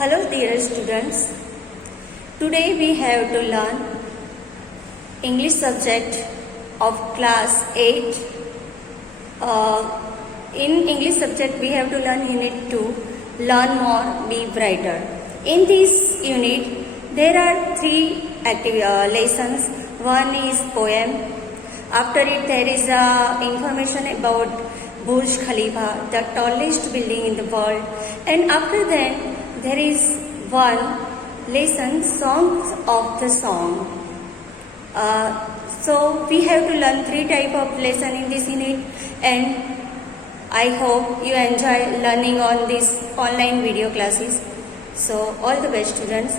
Hello dear students. Today we have to learn English subject of class 8. In English subject we have to learn unit 2, learn more, be brighter. In this unit there are three lessons. One is poem. After it there is information about Burj Khalifa, the tallest building in the world. And after that there is one lesson, songs of the song. So we have to learn three type of lesson in this unit, and I hope you enjoy learning on these online video classes. So all the best students.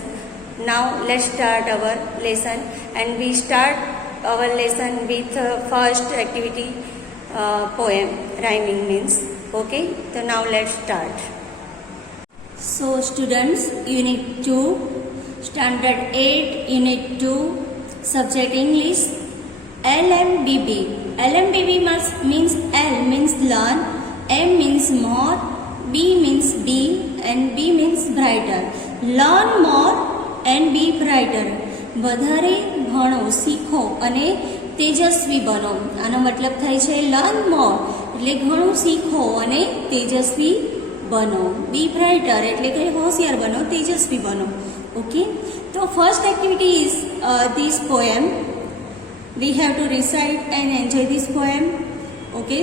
Now let's start our lesson, and we start our lesson with first activity, poem, rhyming means. Okay, so now let's start. So students, unit 2, standard 8, unit 2, subject English, LMBB. LMBB means L means learn, M means more, B means be, and B means brighter. Learn more and be brighter. વધારે ભણો, શીખો અને તેજસ્વી બનો. આનો મતલબ થાય છે લર્ન મોર એટલે ઘણું શીખો અને તેજસ્વી બનો. બી બ્રાઇટર એટલે કે હોશિયાર બનો, તેજસ્વી બનો. ઓકે, તો first activity is this poem. We have to recite and enjoy this poem. Okay,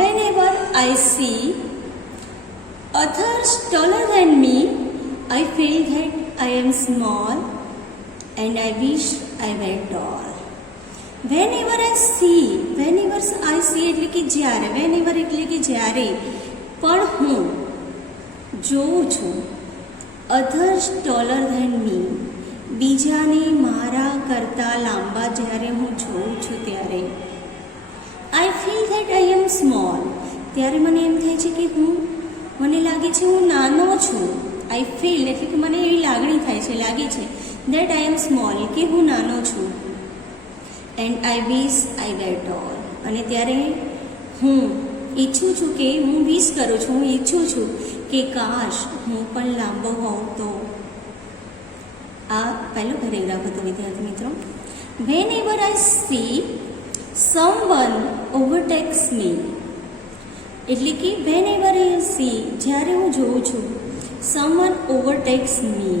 whenever I see others taller than me, I feel that I am small and I wish I were tall. Whenever I see એટલે કે જ્યારે, whenever એટલે કે જ્યારે, પણ હું જોઉં છું, others taller than me, બીજાને મારા કરતાં લાંબા જ્યારે હું જોઉં છું ત્યારે, I feel that I am small, ત્યારે મને એમ થાય છે કે મને લાગે છે હું નાનો છું. I feel એટલે કે મને એવી લાગણી થાય છે, લાગે છે that I am small, કે હું નાનો છું. And I wish I were tall, અને ત્યારે હું ઈચ્છું છું કે હું વિશ કરું છું, હું ઈચ્છું છું કે કાશ હું પણ લાંબો હોઉં તો. આ પહેલો પેરેગ્રાફ હતો વિદ્યાર્થી મિત્રો. Whenever I see someone overtakes me, એટલે કે whenever I see, જ્યારે હું જોઉં છું, someone overtakes me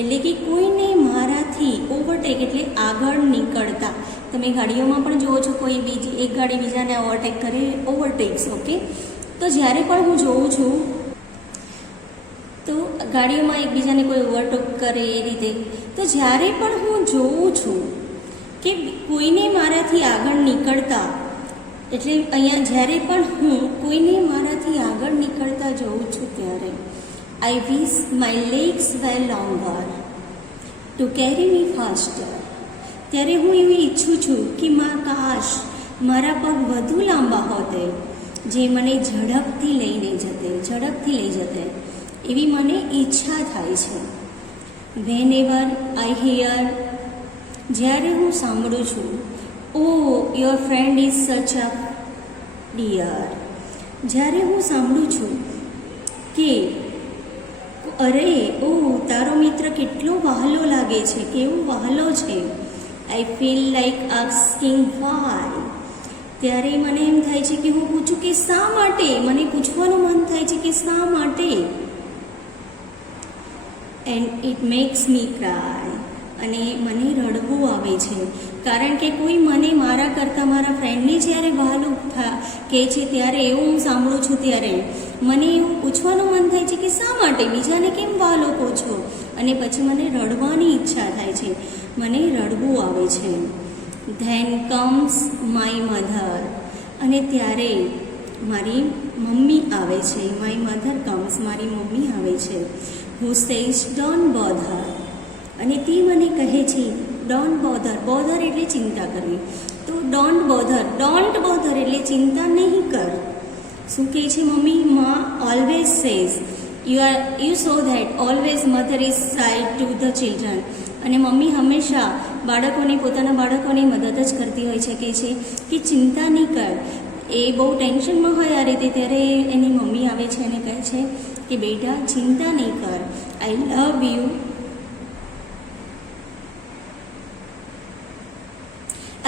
એટલે કે કોઈને મારાથી, ઓવરટેક એટલે આગળ નીકળતા. તમે ગાડીઓમાં પણ જુઓ છો, કોઈ બીજી એક ગાડી બીજાને ઓવરટેક કરે, ઓવરટેક્સ. ઓકે, તો જ્યારે પણ હું જોઉં છું, તો ગાડીઓમાં એકબીજાને કોઈ ઓવરટેક કરે એ રીતે, તો જ્યારે પણ હું જોઉં છું કે કોઈને મારાથી આગળ નીકળતા, એટલે અહીંયા જ્યારે પણ હું કોઈને મારાથી આગળ નીકળતા જોઉં છું ત્યારે I wish my legs were longer to carry me faster. ત્યારે હું એવી ઈચ્છું છું કે કાશ મારા પગ વધુ લાંબા હોતે, જે મને ઝડપથી લઈ જતે, એવી મને ઈચ્છા થાય છે. Whenever I hear, જ્યારે હું સાંભળું છું, oh your friend is such a dear, જ્યારે હું સાંભળું છું કે અરે ઓ તારો મિત્ર કેટલો વહાલો લાગે છે, કેવો વહાલો છે. I feel like asking why, ત્યારે મને એમ થાય છે કે હું પૂછું કે શા માટે, મને પૂછવાનું મન થાય છે કે શા માટે. And it max me cry, અને મને રડવું આવે છે, કારણ કે કોઈ મને મારા કરતાં મારા ફ્રેન્ડને જ્યારે વહાલું કહે છે ત્યારે એવું હું સાંભળું છું, ત્યારે મને એવું પૂછવાનું મન થાય છે કે શા માટે, બીજાને કેમ વહાલો કહો છો, અને પછી મને રડવાની ઈચ્છા થાય છે, મને રડવું આવે છે. ધેન કમ્સ માય મધર, અને ત્યારે મારી મમ્મી આવે છે. માય મધર કમ્સ, મારી મમ્મી આવે છે. હુ સેઝ ડોન્ટ બોધર, અને તે મને કહે છે ડોન્ટ બોધર, બોધર એટલે ચિંતા કરવી, તો ડોન્ટ બોધર એટલે ચિંતા નહીં કર. શું કહે છે મમ્મી? માં always says you so that always mother is side to the children, અને મમ્મી હંમેશા પોતાના બાળકોની મદદ જ કરતી હોય છે. કહે છે કે ચિંતા નહીં કર, એ બહુ ટેન્શનમાં હોય આ રીતે, ત્યારે એની મમ્મી આવે છે અને કહે છે કે બેટા ચિંતા નહીં કર, I love you,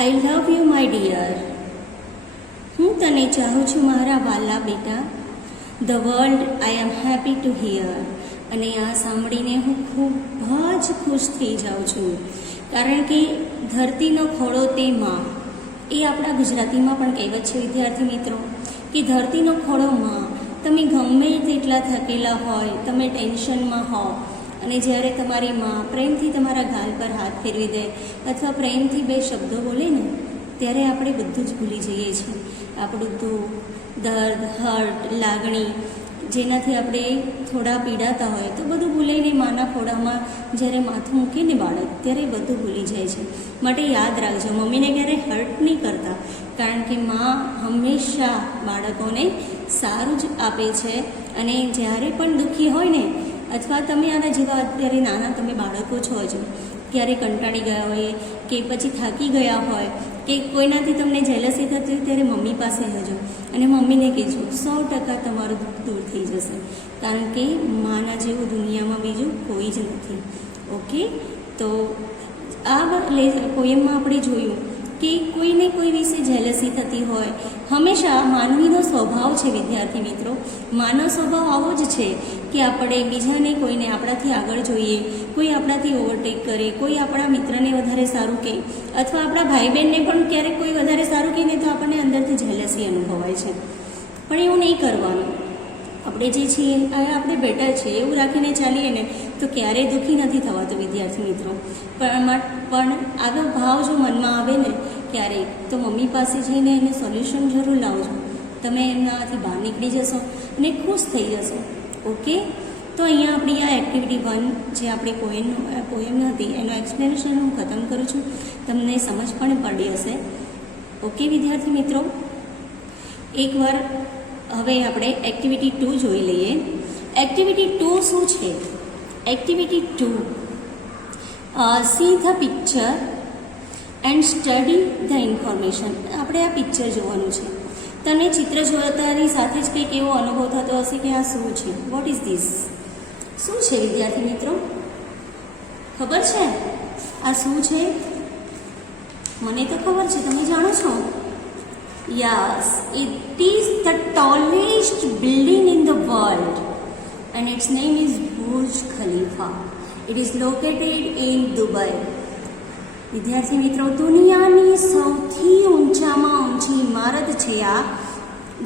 I love you my dear, હું તને ચાહું છું મારા વાલા બેટા, the world I am happy to hear. અને આ સાંભળીને હું ખૂબ જ ખુશ થઈ જાઉં છું, કારણ કે ધરતીનો ખોળો તે માં, એ આપણા ગુજરાતીમાં પણ કહેવત છે વિદ્યાર્થી મિત્રો, કે ધરતીનો ખોળો માં. તમે ગમે તેટલા થકેલા હોય, તમે ટેન્શનમાં હો, અને જ્યારે તમારી માં પ્રેમથી તમારા ગાલ પર હાથ ફેરવી દે અથવા પ્રેમથી બે શબ્દો બોલે ને, ત્યારે આપણે બધું જ ભૂલી જઈએ છીએ. આપણું દુઃખ, દર્દ, હર્ટ, લાગણી, જેનાથી આપણે થોડા પીડાતા હોય તો બધું ભૂલાઈને માના ખોળામાં જ્યારે માથું મૂકીને બાળક, ત્યારે બધું ભૂલી જાય છે. માટે યાદ રાખજો, મમ્મીને ક્યારેય હર્ટ નહીં કરતા, કારણ કે માં હંમેશા બાળકોને સારું જ આપે છે. અને જ્યારે પણ દુઃખી હોય ને, અથવા તમે આના જેવા અત્યારે નાના તમે બાળકો છો જ, ક્યારે કંટાળી ગયા હોય કે પછી થાકી ગયા હોય કે કોઈનાથી તમને જેલસી થતી હોય, ત્યારે મમ્મી પાસે જજો અને મમ્મીને કહેજો, 100% તમારું દુઃખ દૂર થઈ જશે, કારણ કે માના જેવું દુનિયામાં બીજું કોઈ જ નથી. ઓકે, તો આ પોયમમાં આપણે જોયું કે કોઈને કોઈ વિશે જેલસી થતી હોય. હંમેશા માનવીનો સ્વભાવ છે વિદ્યાર્થી મિત્રો, માનવ સ્વભાવ આવો જ છે કે આપણે બીજાને, કોઈને આપણાથી આગળ જોઈએ, કોઈ આપણાથી ઓવરટેક કરે, કોઈ આપણા મિત્રને વધારે સારું કહે, અથવા આપણા ભાઈ બહેનને પણ ક્યારેક કોઈ વધારે સારું કહીને તો આપણને અંદરથી જેલસી અનુભવાય છે. પણ એવું નહીં કરવાનું. આપણે જે છીએ આપણે બેટર છીએ એવું રાખીને ચાલીએ ને તો ક્યારેય દુઃખી નથી થવાતું વિદ્યાર્થી મિત્રો. પણ આવો ભાવ જો મનમાં આવે ને ક્યારેક, તો મમ્મી પાસે જઈને એને સોલ્યુશન જરૂર લાવજો. તમે એમનાથી બહાર નીકળી જશો અને ખુશ થઈ જશો. ઓકે, તો અહીંયા આપણી આ એક્ટિવિટી 1 જે આપણે પોએમ હતી એનો એક્સપ્લેનેશન હું ખતમ કરું છું. તમને સમજ પણ પડી હશે. ઓકે વિદ્યાર્થી મિત્રો, એકવાર હવે આપણે એક્ટિવિટી 2 જોઈ લઈએ. એક્ટિવિટી 2 શું છે? Activity 2, see the picture and study the information. આપણે આ પિક્ચર જોવાનું છે. તમને ચિત્ર જોતાની સાથે જ કંઈક એવો અનુભવ થતો હશે કે આ શું છે, વોટ ઇઝ ધીસ, શું છે વિદ્યાર્થી મિત્રો? ખબર છે આ શું છે? મને તો ખબર છે, તમે જાણો છો? Yes, it is the tallest building in the world and its name is Burj Khalifa. It is located in Dubai. વિદ્યાર્થી મિત્રો, દુનિયાની સૌથી ઊંચામાં ઊંચી ઇમારત છે આ,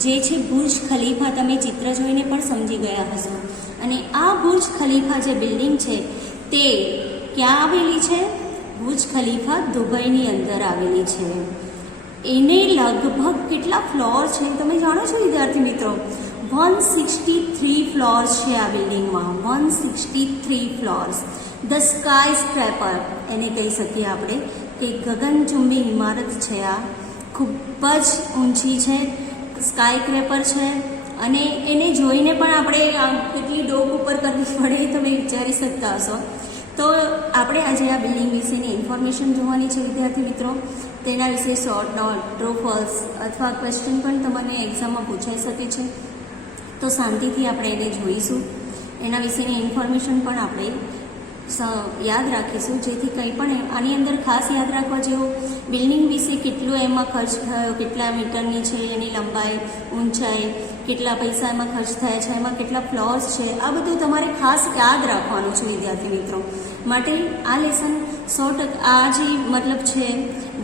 જે છે બુર્જ ખલીફા. તમે ચિત્ર જોઈને પણ સમજી ગયા હશો. અને આ બુર્જ ખલીફા જે બિલ્ડિંગ છે તે ક્યાં આવેલી છે? બુર્જ ખલીફા દુબઈની અંદર આવેલી છે. એને લગભગ કેટલા ફ્લોર છે તમે જાણો છો વિદ્યાર્થી મિત્રો? 163 ફ્લોર્સ છે આ બિલ્ડિંગમાં. 163 ફ્લોર્સ. ધ સ્કાય સ્ક્રેપર એને કહી શકીએ આપણે, કે ગગનચુંબી ઇમારત છે આ. ખૂબ જ ઊંચી છે, સ્કાય ક્રેપર છે. અને એને જોઈને પણ આપણે કેટલી ડોક ઉપર કરવી પડે તમે વિચારી શકતા હશો. તો આપણે આજે આ બિલ્ડિંગ વિશેની ઇન્ફોર્મેશન જોવાની છે વિદ્યાર્થી મિત્રો. તેના વિશે શોર્ટ નોટ, ટ્રુ ફોલ્સ અથવા ક્વેશ્ચન પણ તમને એક્ઝામમાં પૂછાઈ શકે છે. તો શાંતિથી આપણે એને જોઈશું. એના વિશેની ઇન્ફોર્મેશન પણ આપણે યાદ રાખીશું, જેથી કંઈ પણ આની અંદર ખાસ યાદ રાખવા જેવું, બિલ્ડિંગ વિશે કેટલું એમાં ખર્ચ થયો, કેટલા મીટરની છે એની લંબાઈ, ઊંચાઈ, કેટલા પૈસા એમાં ખર્ચ થયા છે, એમાં કેટલા ફ્લોર્સ છે, આ બધું તમારે ખાસ યાદ રાખવાનું છે વિદ્યાર્થી મિત્રો. માટે આ લેસન 100% આ જે મતલબ છે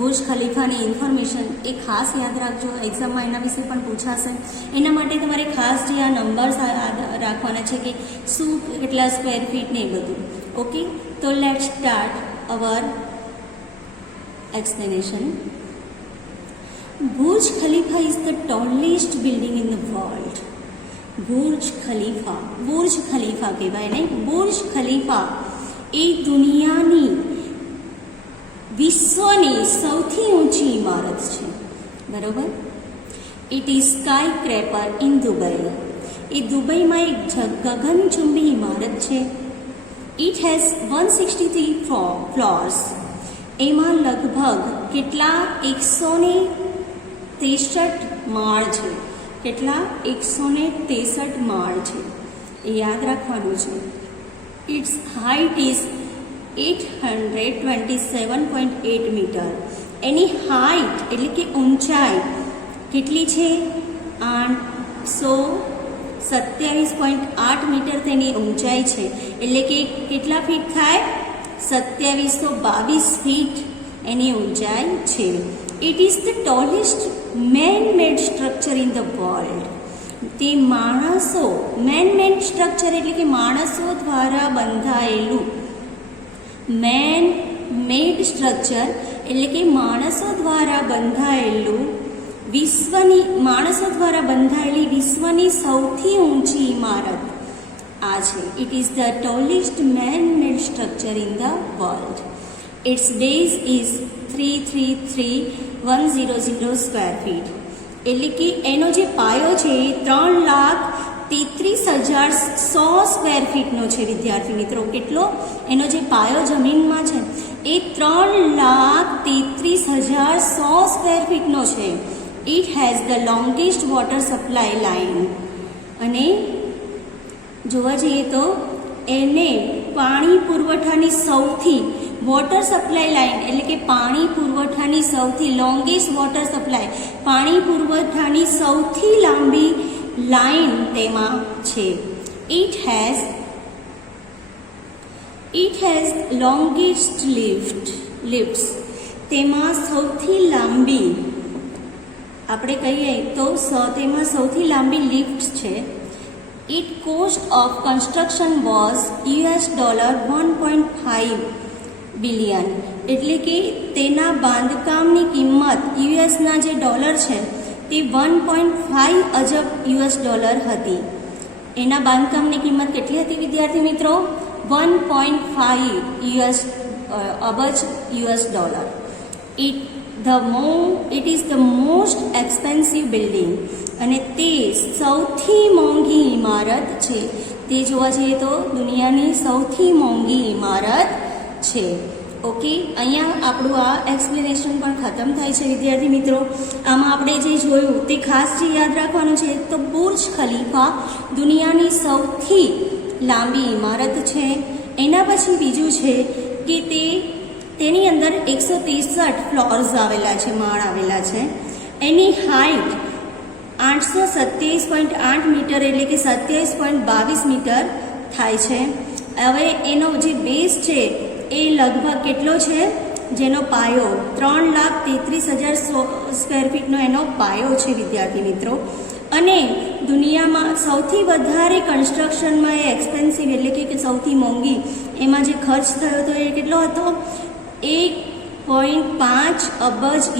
બુર્જ ખલીફાની ઇન્ફોર્મેશન એ ખાસ યાદ રાખજો. એક્ઝામમાં એના વિશે પણ પૂછાશે. એના માટે તમારે ખાસ જે આ નંબર્સ રાખવાના છે કે શું કેટલા સ્ક્વેર ફીટ ને એ બધું. ઓકે, તો let's start our explanation. Burj Khalifa is the tallest building in the world. Burj Khalifa કહેવાય ને. બુર્જ ખલીફા એ દુનિયાની, વિશ્વની સૌથી ઊંચી ઇમારત છે, બરોબર. It is skyscraper in Dubai. એ દુબઈમાં એક ગગનચુંબી ઇમારત છે. It has 163 floors. એમાં લગભગ કેટલા 163 માળ છે. કેટલા? 163 માળ છે. એ યાદ રાખવાનું છે. Its height is 827.8 metre. એની હાઇટ એટલે કે ઊંચાઈ કેટલી છે? 827.8 મીટર તેની ઊંચાઈ છે. એટલે કે કેટલા ફીટ થાય? 2722 ફીટ એની ઊંચાઈ છે. It is the tallest man made structure in the world. તે માણસો, મેન મેડ સ્ટ્રક્ચર એટલે કે માણસો દ્વારા બંધાયેલું, મેન મેડ સ્ટ્રક્ચર એટલે કે માણસો દ્વારા બંધાયેલું માણસો દ્વારા બંધાયેલી વિશ્વની સૌથી ઊંચી ઇમારત આ છે. It is the tallest man made structure in the world. Its base is 333,100 square feet. એટલે કે એનો જે પાયો છે એ 3,33,100 સ્ક્વેર ફીટનો છે વિદ્યાર્થી મિત્રો. કેટલો? એનો જે પાયો જમીનમાં છે એ 3,33,100 સ્ક્વેર ફીટનો છે. It has the longest water supply line. અને જોવા જઈએ તો એને પાણી પુરવઠાની સૌથી વોટર સપ્લાય લાઇન એટલે કે પાણી પુરવઠાની સૌથી લોંગેસ્ટ વોટર સપ્લાય, પાણી પુરવઠાની સૌથી લાંબી લાઇન તેમાં છે. It has longest lifts. તેમાં સૌથી લાંબી આપણે કહીએ તો તેમાં સૌથી લાંબી લિફ્ટ છે. It cost of construction was $1.5 billion. એટલે કે તેના બાંધકામની કિંમત યુએસના જે ડોલર છે તે 1.5 અજબ $. હતી. એના બાંધકામની કિંમત કેટલી હતી વિદ્યાર્થી મિત્રો? 1.5 અબજ $. It is the most expensive building. અને તે સૌથી મોંઘી ઇમારત છે. તે જોવા જઈએ તો દુનિયાની સૌથી મોંઘી ઇમારત છે. ઓકે, અહીંયા આપણું આ એક્સપ્લેનેશન પણ ખતમ થાય છે વિદ્યાર્થી મિત્રો. આમાં આપણે જે જોયું તે ખાસ જે યાદ રાખવાનું છે તો બુર્જ ખલીફા દુનિયાની સૌથી લાંબી ઇમારત છે. એના પછી બીજું છે કે તેની અંદર 163 ફ્લોર્સ આવેલા છે, માળ આવેલા છે. એની હાઇટ 827.8 મીટર એટલે કે 27.22 મીટર થાય છે. હવે એનો જે બેઝ છે એ લગભગ કેટલો છે? જેનો પાયો 3,33,000 સ્ક્વેર ફીટનો એનો પાયો છે વિદ્યાર્થી મિત્રો. અને દુનિયામાં સૌથી વધારે કન્સ્ટ્રક્શનમાં એ એક્સપેન્સિવ એટલે કે સૌથી મોંઘી એમાં જે ખર્ચ થયો હતો એ કેટલો હતો? 1.5 અબજ $.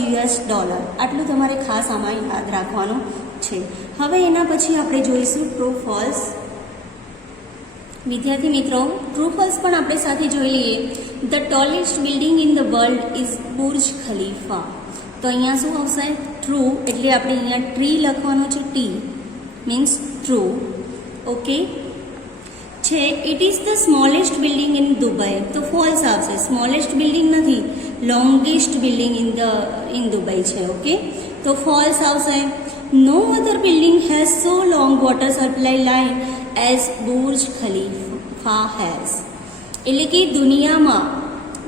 આટલું તમારે ખાસ આમાં યાદ રાખવાનું છે. હવે એના પછી આપણે જોઈશું ટ્રુ ફોલ્સ. વિદ્યાર્થી મિત્રો, ટ્રુ ફોલ્સ પણ આપણે સાથે જોઈ લઈએ. The tallest building in the world is Burj Khalifa. તો અહીંયા શું આવશે? ટ્રુ એટલે આપણે અહીંયા ટ્રી લખવાનું છે, ટી મીન્સ ટ્રુ. ઓકે છે. It is the smallest building in Dubai. તો ફોલ્સ આવશે. સ્મોલેસ્ટ બિલ્ડિંગ નથી, લોંગેસ્ટ બિલ્ડિંગ ઇન દુબઈ છે. ઓકે, તો ફોલ્સ આવશે. No other building has so long water supply line as Burj Khalifa has. એટલે કે દુનિયામાં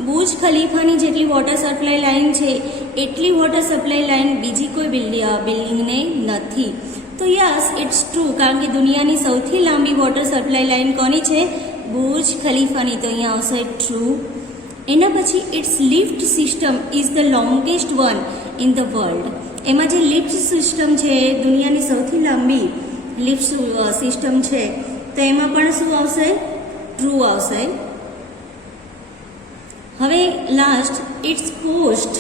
બુર્જ ખલીફાની જેટલી વોટર સપ્લાય લાઇન છે એટલી વોટર સપ્લાય લાઇન બીજી કોઈ બિલ્ડિંગને નથી. તો યસ, ઇટ્સ ટ્રુ, કારણ કે દુનિયાની સૌથી લાંબી વોટર સપ્લાય લાઇન કોની છે? બુર્જ ખલીફાની. તો અહીંયા આવશે ટ્રુ. એના પછી its lift system is the longest one in the world. એમાં જે લિફ્ટ સિસ્ટમ છે દુનિયાની સૌથી લાંબી લિફ્ટ સિસ્ટમ છે. તો એમાં પણ શું આવશે? ટ્રુ આવશે. હવે last, its cost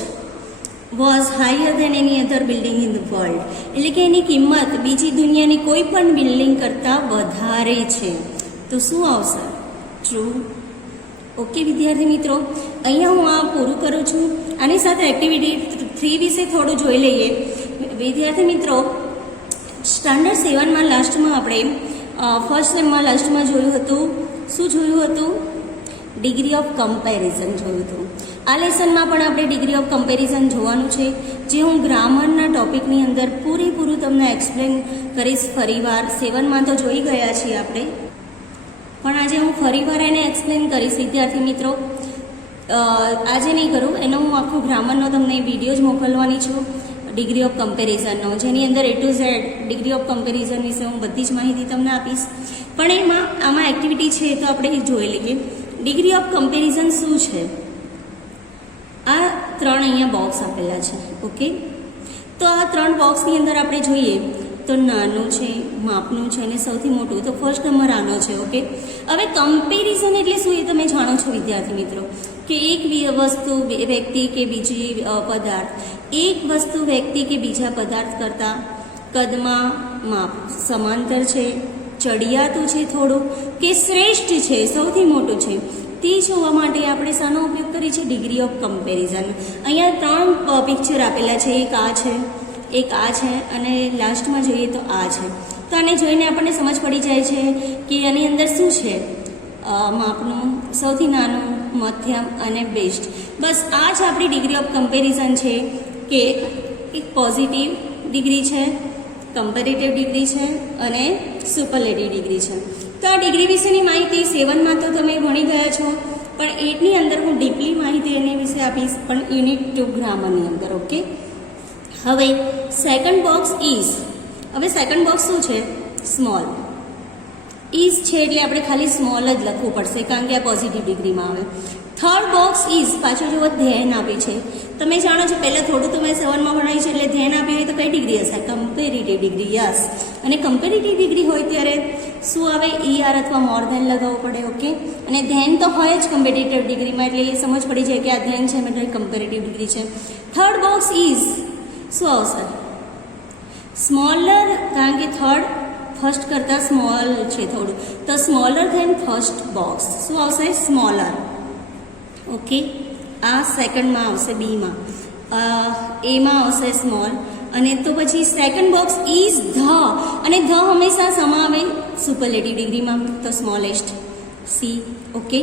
was higher than any other building in the world. એટલે કે એની કિંમત બીજી દુનિયાની કોઈ પણ બિલ્ડિંગ કરતાં વધારે છે. તો શું આવશે? ટ્રુ. ઓકે વિદ્યાર્થી મિત્રો, અહીંયા હું આ પૂરું કરું છું. આની સાથે એક્ટિવિટી 3 વિશે થોડું જોઈ લઈએ. વિદ્યાર્થી મિત્રો, સ્ટાન્ડર્ડ 7માં લાસ્ટમાં આપણે ફર્સ્ટ સેમમાં લાસ્ટમાં જોયું હતું. શું જોયું હતું? ડિગ્રી ઓફ કમ્પેરિઝન જોયું હતું. આ લેસનમાં પણ આપણે ડિગ્રી ઓફ કમ્પેરિઝન જોવાનું છે, જે હું ગ્રામરના ટોપિકની અંદર પૂરેપૂરું તમને એક્સપ્લેન કરીશ ફરીવાર. 7માં તો જોઈ ગયા છીએ આપણે. પણ આજે હું ફરીવાર એને એક્સપ્લેન કરીશ વિદ્યાર્થી મિત્રો. આજે નહીં કરું, એનો હું આખું ગ્રામરનો તમને વિડીયો જ મોકલવાની છું, ડિગ્રી ઓફ કમ્પેરિઝનનો, જેની અંદર A to Z degree of comparison વિશે હું બધી જ માહિતી તમને આપીશ. પણ આમાં એક્ટિવિટી છે તો આપણે એ જોઈ લઈએ. ડિગ્રી ઓફ કમ્પેરિઝન શું છે? આ 3 અહીંયા બોક્સ આપેલા છે. ઓકે, તો આ 3 બોક્સની અંદર આપણે જોઈએ તો નાનું છે, માપનું છે અને સૌથી મોટું. તો ફર્સ્ટ નંબર આનો છે. ઓકે, હવે કમ્પેરિઝન એટલે શું એ તમે જાણો છો વિદ્યાર્થી મિત્રો, કે એક વસ્તુ વ્યક્તિ કે બીજી પદાર્થ, એક વસ્તુ વ્યક્તિ કે બીજા પદાર્થ કરતાં કદમાં માપ સમાંતર છે, ચડિયાતું છે થોડું, કે શ્રેષ્ઠ છે, સૌથી મોટું છે, તે જોવા માટે આપણે શાનો ઉપયોગ કરીએ છીએ? Degree of comparison. અહીંયા 3 પિક્ચર આપેલા છે, એક આ છે, એક આ છે અને લાસ્ટમાં જોઈએ તો આ છે. તો આને જોઈને આપણને સમજ પડી જાય છે કે આની અંદર શું છે? માપનું, સૌથી નાનું, મધ્યમ અને બેસ્ટ. બસ આ જ આપણી ડિગ્રી ઓફ કમ્પેરિઝન છે, કે એક પોઝિટિવ ડિગ્રી છે, કમ્પેરેટિવ ડિગ્રી છે અને સુપરલેટિવ ડિગ્રી છે. તો આ ડિગ્રી વિશેની માહિતી 7માં તો તમે ભણી ગયા છો, પણ 8ની અંદર હું ડીપલી માહિતી એની વિશે આપીશ, પણ યુનિટ 2 ગ્રામરની અંદર. ઓકે, હવે સેકન્ડ બોક્સ ઇઝ. હવે સેકન્ડ બોક્સ શું છે? સ્મોલ. ઇઝ છે એટલે આપણે ખાલી સ્મોલ જ લખવું પડશે, કારણ કે આ પોઝિટિવ ડિગ્રીમાં આવે. થર્ડ બોક્સ ઇઝ, પાછળ જો ધ્યાન આપી છે, તમે જાણો છો પહેલાં થોડું તો મેં 7માં ભણાવી છે, એટલે ધ્યાન આપી હોય તો કઈ ડિગ્રી હશે? Comparative degree. યસ, અને કમ્પેરેટિવ ડિગ્રી હોય ત્યારે શું આવે? ER અથવા મોર ધેન લગાવવું પડે. ઓકે, અને ધ્યાન તો હોય જ કમ્પેરેટિવ ડિગ્રીમાં, એટલે એ સમજ પડી જાય કે આ ધ્યાન છે એટલે કમ્પેરેટિવ ડિગ્રી છે. થર્ડ બોક્સ ઇઝ શું આવશે? સ્મોલર, કારણ કે ફર્સ્ટ કરતાં સ્મોલ છે થોડું, તો સ્મોલર ધેન ફર્સ્ટ બોક્સ. શું આવશે? સ્મોલર. ઓકે, આ સેકન્ડમાં આવશે, બીમાં. એમાં આવશે સ્મોલ. અને તો પછી સેકન્ડ બોક્સ ઇઝ ધ, અને ધ હંમેશા સમા આવે સુપરલેટિવ ડિગ્રીમાં, તો સ્મોલેસ્ટ. સી. ઓકે,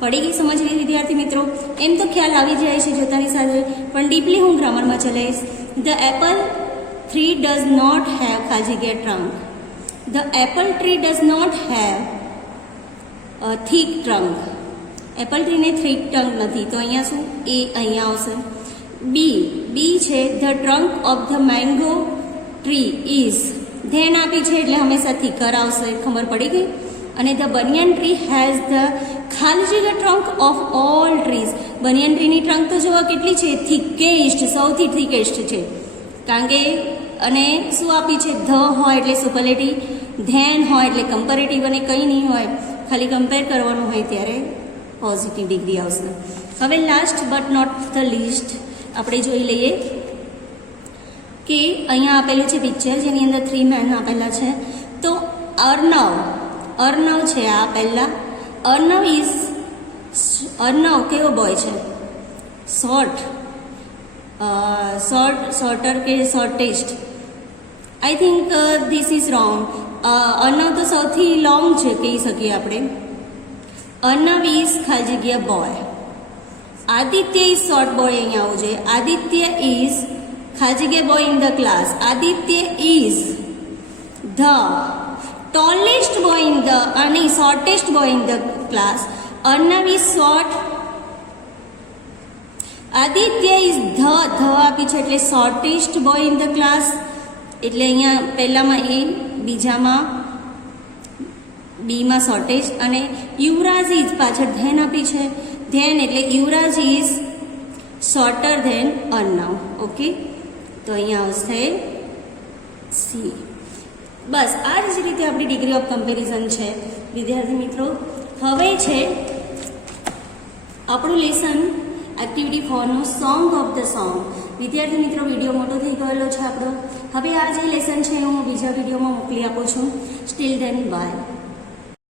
પડી ગઈ સમજ વિદ્યાર્થી મિત્રો? એમ તો ખ્યાલ આવી જાય છે જોતાની સાથે, પણ ડીપલી હું ગ્રામરમાં ચલાવીશ. The Apple tree does not have ખાલી જગ્યા trunk. The apple tree does not have a thick trunk. Apple ટ્રીને થીક ટ્રંક નથી, તો અહીંયા શું? એ અહીંયા આવશે. બી છે the trunk of the mango tree is, ધ્યાન આપી છે એટલે હંમેશા થીકર આવશે. ખબર પડી ગઈ? અને the banyan tree has the ખાલી જગ્યા ટ્રંક ઓફ ઓલ ટ્રીઝ. બનિયન ટ્રીની ટ્રંક તો જોવા કેટલી છે? થીકેસ્ટ, સૌથી થીકેસ્ટ છે, કારણ કે અને શું આપી છે? ધ હોય એટલે સુપરલેટિવ, ધેન હોય એટલે કમ્પેરેટિવ, અને કંઈ નહીં હોય ખાલી કમ્પેર કરવાનું હોય ત્યારે પોઝિટિવ ડિગ્રી આવશે. હવે last but not the least આપણે જોઈ લઈએ કે અહીંયા આપેલું છે પિક્ચર, જેની અંદર 3 મેન આપેલા છે. તો અર્ણવ છે આ પહેલાં. અર્ણવ કેવો બોય છે? શોર્ટર કે shortest? I think this is wrong. Arnav તો સૌથી લોંગ છે કહી શકીએ આપણે. અર્ણવ ઇઝ ખાલી જગ્યા boy. Aditya is short boy, અહીંયા આવવું જોઈએ. આદિત્ય ઇઝ ખાલી જગ્યા boy in the class. Aditya is the tallest boy in the, અને shortest boy in the class. Arnav is short. Aditya is the આપી છે એટલે shortest boy in the class, એટલે અહીંયા પહેલામાં એ, બીજામાં બીમાં શોર્ટેસ્ટ. અને યુવરાજ ઇઝ પાછળ ધેન આપી છે, ધેન એટલે યુવરાજ is shorter than Arnab. Okay, તો અહીંયા આવશે સી. બસ આ જ રીતે આપણી ડિગ્રી ઓફ કમ્પેરિઝન છે વિદ્યાર્થી મિત્રો. હવે છે આપણું લેસન એક્ટિવિટી 4નું સોંગ ઓફ ધ સોંગ. વિદ્યાર્થી મિત્રો વિડીયો મોટો થઈ ગયેલો છે આપણો. હવે આ જે લેસન છે હું બીજા વિડીયોમાં મોકલી આપું છું. Steel than by.